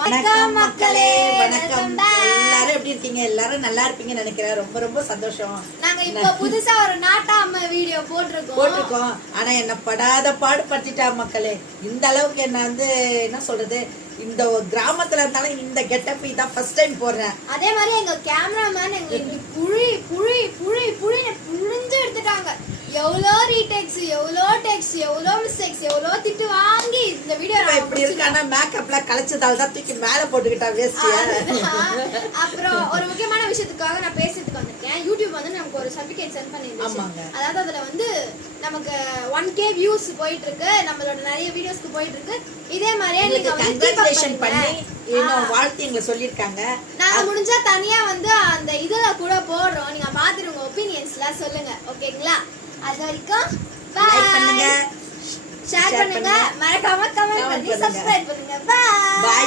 வணக்கம் மக்களே, வணக்கம். எல்லாரும் எப்படி இருக்கீங்க? எல்லாரும் நல்லா இருப்பீங்கன்னு நினைக்கிறேன். ரொம்ப ரொம்ப சந்தோஷம். நாங்க இப்ப புதுசா ஒரு நாட்டாம வீடியோ போட்டிருக்கோம். ஆனா என்ன படாத பாடு படுத்திட்டா மக்களே. இந்த அளவுக்கு என்ன என்ன சொல்றது, இந்த கிராமத்துல இருந்தாலும் இந்த கெட்டப் தான் ஃபர்ஸ்ட் டைம் போடுறேன். அதே மாதிரி எங்க கேமராமேன் எங்களுக்கு புழி புழி புழி புழி புழிஞ்சு எடுத்துட்டாங்க. எவ்வளோ ரீடேக்ஸ், எவ்வளோ டெக்ஸ், எவ்வளோ மிஸ்டேக்ஸ், எவ்வளோ திட்டு வாங்கி இந்த வீடியோ இப்படி இருக்கானா மேக்கப்ல கலைச்சதால தான் தூக்கி மேல போட்டுக்கிட்டா வேஸ்டியா. அப்புறம் ஒரு முக்கியமான விஷயத்துக்காக நான் பேசுறதுக்கு வந்திருக்கேன். யூடியூப் நமக்கு ஒரு சர்டிபிகேட் சென்ட் பண்ணிருந்தாங்க. அதாவது அதுல நமக்கு 1K வியூஸ் போயிட்டு இருக்கு. நம்மளோட நிறைய வீடியோஸ்க்கு போயிட்டு இருக்கு. இதே மாதிரியே நீங்க கங்க்ராச்சுலேஷன் பண்ணி வாழ்த்து எங்களை சொல்லிருக்காங்க. நாங்க முடிஞ்சா தனியா அந்த இதுல கூட போடுறோம். நீங்க பாத்துட்டு உங்க ஒபினியன்ஸ்ல சொல்லுங்க. ஓகேங்களா? அது வரைக்கும் லைக் பண்ணுங்க, ஷேர் பண்ணுங்க, மறக்காம கமெண்ட் பண்ணி சப்ஸ்கிரைப் பண்ணுங்க. பை.